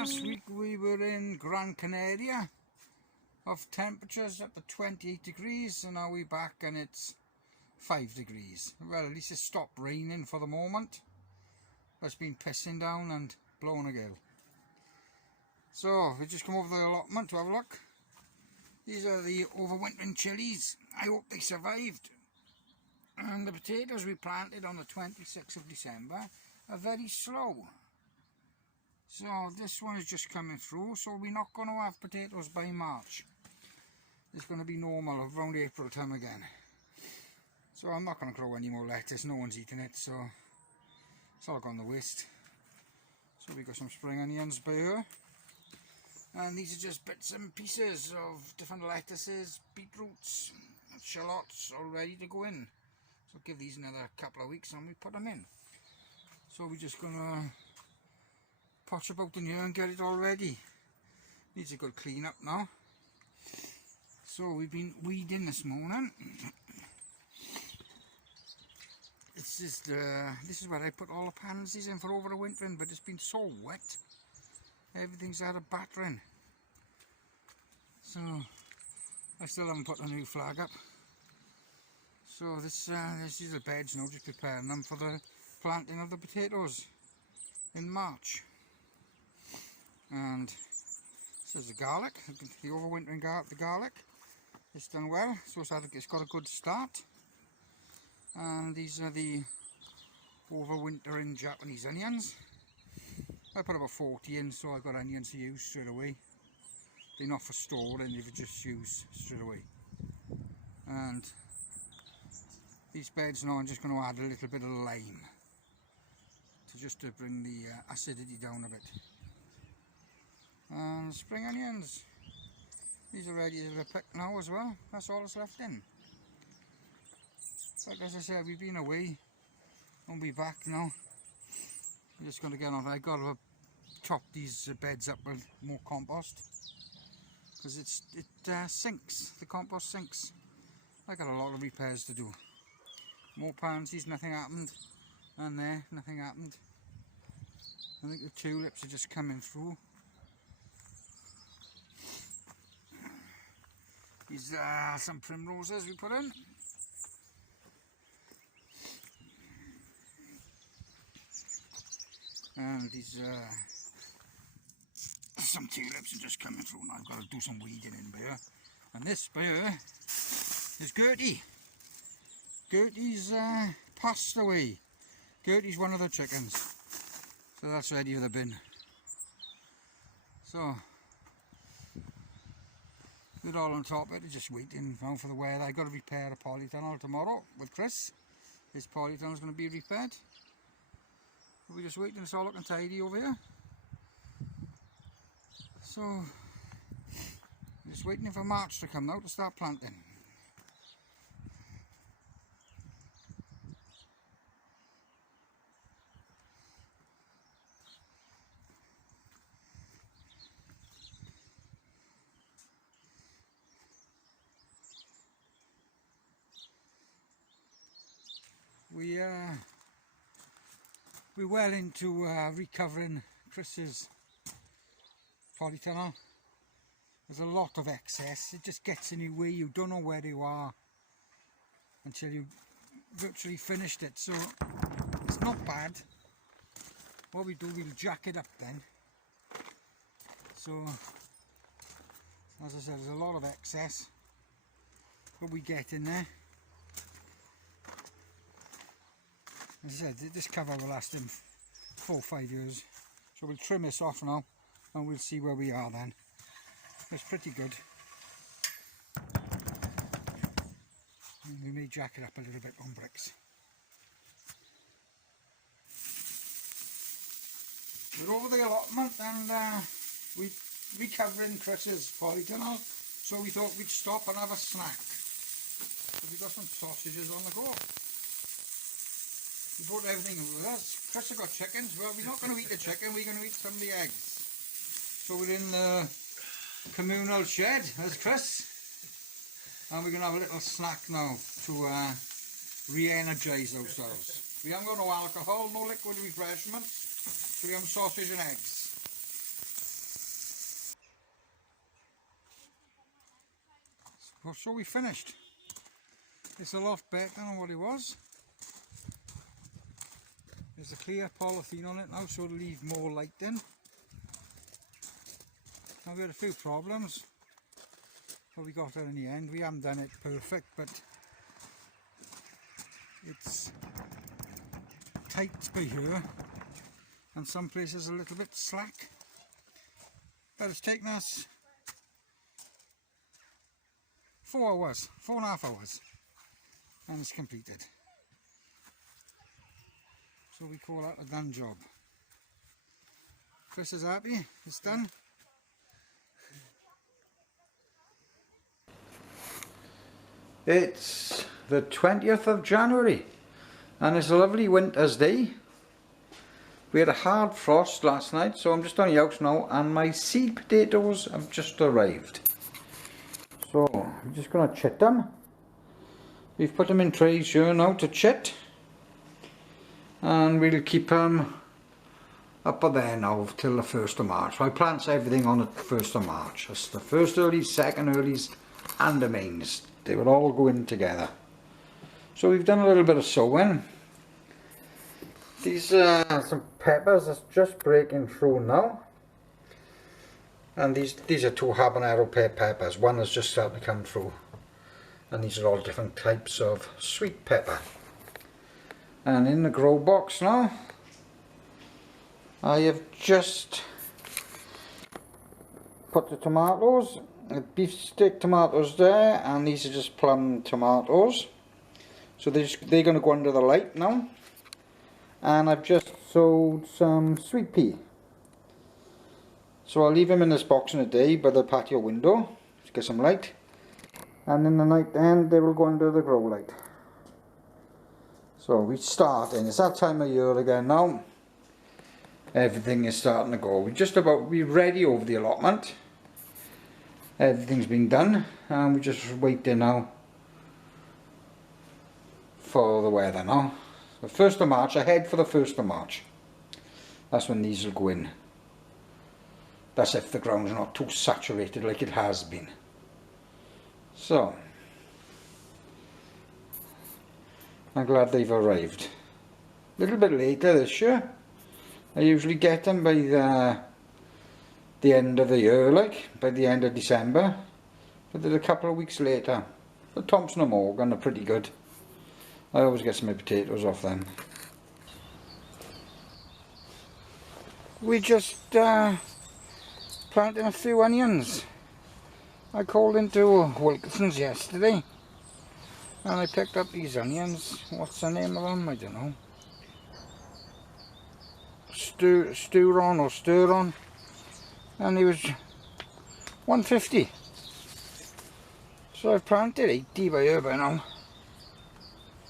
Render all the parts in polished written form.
last week we were in Gran Canaria of temperatures up to 28 degrees, and now we're back and it's 5 degrees. Well, at least it stopped raining for the moment. It's been pissing down and blowing a gale. So we just come over the allotment to have a look. These are the overwintering chilies. I hope they survived. And the potatoes we planted on the 26th of December are very slow. So this one is just coming through, so we're not going to have potatoes by March. It's going to be normal around April time again. So I'm not going to grow any more lettuce, no one's eating it, so it's all gone to waste. So we got some spring onions by here. And these are just bits and pieces of different lettuces, beetroots, shallots all ready to go in. So give these another couple of weeks and we put them in. So we're just going to potch about in here and get it all ready. Needs a good clean up now. So we've been weeding this morning. This is where I put all the pansies in for over the wintering, but it's been so wet. Everything's had a battering. So I still haven't put a new flag up. So this is the beds now, just preparing them for the planting of the potatoes in March. And this is the garlic, the overwintering garlic. It's done well, so it's got a good start. And these are the overwintering Japanese onions. I put about 40 in, so I got onions to use straight away. They're not for storing, they're just use straight away. And these beds now I'm just going to add a little bit of lime to bring the acidity down a bit. And spring onions, these are ready to pick now as well. That's all that's left in. But as I said, we've been away and we're back now. I'm just going to get on. I got to top these beds up with more compost because it sinks. The compost sinks. I got a lot of repairs to do. More pansies, nothing happened, and there nothing happened. I think the tulips are just coming through. These are some primroses we put in. And these some tulips are just coming through now. I've got to do some weeding in here. And this by here is Gertie. Gertie's passed away. Gertie's one of the chickens. So that's ready for the bin. So we're all on top of it, just waiting now for the weather. I got to repair a polytunnel tomorrow with Chris. His polytunnel is going to be repaired. We're just waiting, it's all looking tidy over here. So, just waiting for March to come now to start planting. We're well into recovering Chris's polytunnel. There's a lot of excess. It just gets in your way. You don't know where you are until you virtually finished it. So it's not bad. What we do, we'll jack it up then. So as I said, there's a lot of excess, but we get in there. As I said, this cover will last him 4 or 5 years. So we'll trim this off now and we'll see where we are then. It's pretty good. And we may jack it up a little bit on bricks. We're over the allotment and we're recovering Chris's polytunnel. So we thought we'd stop and have a snack. So we've got some sausages on the go. We brought everything with us. Chris has got chickens. Well, we're not going to eat the chicken, we're going to eat some of the eggs. So we're in the communal shed, there's Chris. And we're going to have a little snack now to re-energise ourselves. We haven't got no alcohol, no liquid refreshments, so we have sausage and eggs. so we finished. It's a lot better than what it was. There's a clear polythene on it now, so it'll leave more light in. Now we had a few problems, but we got it in the end. We haven't done it perfect, but it's tight by here, and some places a little bit slack. But it's taken us 4 hours, 4.5 hours, and it's completed. So we call that a done job. Chris is happy, it's done. It's the 20th of January and it's a lovely winter's day. We had a hard frost last night, so I'm just on the house now and my seed potatoes have just arrived. So I'm just going to chit them. We've put them in trays here now to chit, and we'll keep them up there now till the 1st of March. So I plant everything on the 1st of March. That's the first earlies, second earlies and the mains. They will all go in together. So we've done a little bit of sowing. These are some peppers that's just breaking through now. And these are 2 habanero peppers. One has just started to come through. And these are all different types of sweet pepper. And in the grow box now, I have just put the tomatoes, the beefsteak tomatoes there, and these are just plum tomatoes. So they're going to go under the light now. And I've just sowed some sweet pea. So I'll leave them in this box in a day by the patio window to get some light. And in the night then they will go under the grow light. So we're starting. It's that time of year again now. Everything is starting to go. We're ready over the allotment. Everything's been done and we're just waiting now for the weather now. The 1st of March, ahead for the 1st of March. That's when these will go in. That's if the ground's not too saturated like it has been. So, I'm glad they've arrived. A little bit later this year. I usually get them by the end of the year, like by the end of December. But they're a couple of weeks later. The Thompson and Morgan are pretty good. I always get some of my potatoes off them. We just planted a few onions. I called into Wilkinson's yesterday and I picked up these onions. What's the name of them? I don't know. Sturon. And it was 150. So I've planted 80 by here by now.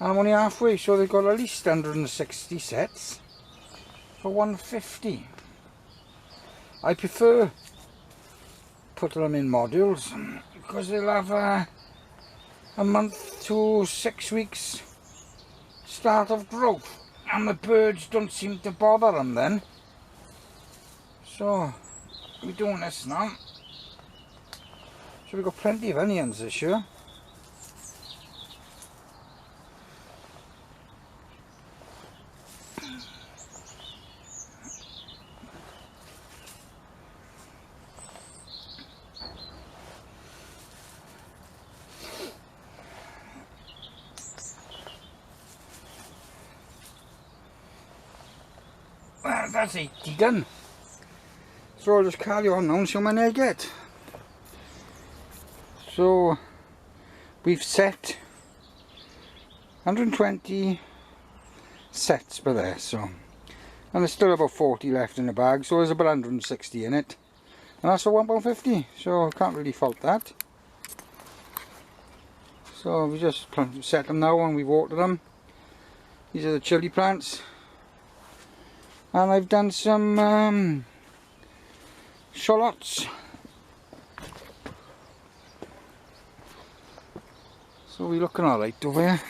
And I'm only halfway, so they've got at least 160 sets for 150. I prefer putting them in modules because they'll have a month to 6 weeks start of growth, and the birds don't seem to bother them then. So we're doing this now. So we've got plenty of onions this year. Well, that's 80 done. So I'll just carry on now and see how many I get. So we've set 120 sets by there, so, and there's still about 40 left in the bag, so there's about 160 in it, and that's for £1.50, so I can't really fault that. So we just set them now and we water them. These are the chilli plants, and I've done some shallots. So we're looking alright over here.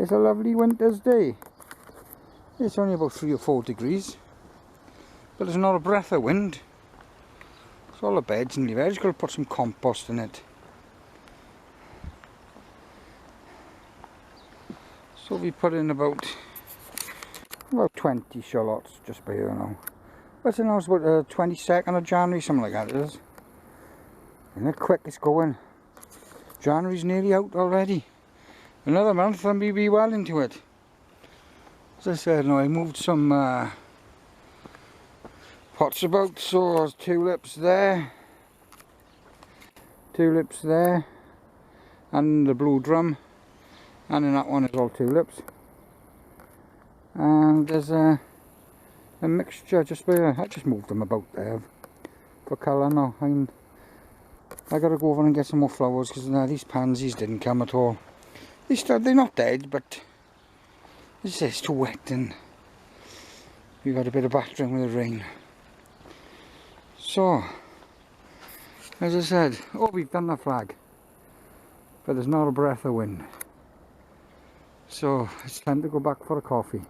It's a lovely winter's day. It's only about 3 or 4 degrees, but there's not a breath of wind. It's all the beds and leaves. I just got to put some compost in it we put in about 20 shallots just by here now. What's it now? It's about 22nd of January, something like that it is. And how quick it's going. January's nearly out already. Another month and we'll be well into it. As I said, now I moved some pots about, so there's tulips there, and the blue drum, and in that one is all tulips. And there's a mixture just there. I just moved them about there for colour now. And I gotta go over and get some more flowers because these pansies didn't come at all. They're not dead, but it's too wet and we've had a bit of battering with the rain. So, as I said, we've done the flag, but there's not a breath of wind. So it's time to go back for a coffee.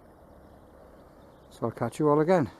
So I'll catch you all again.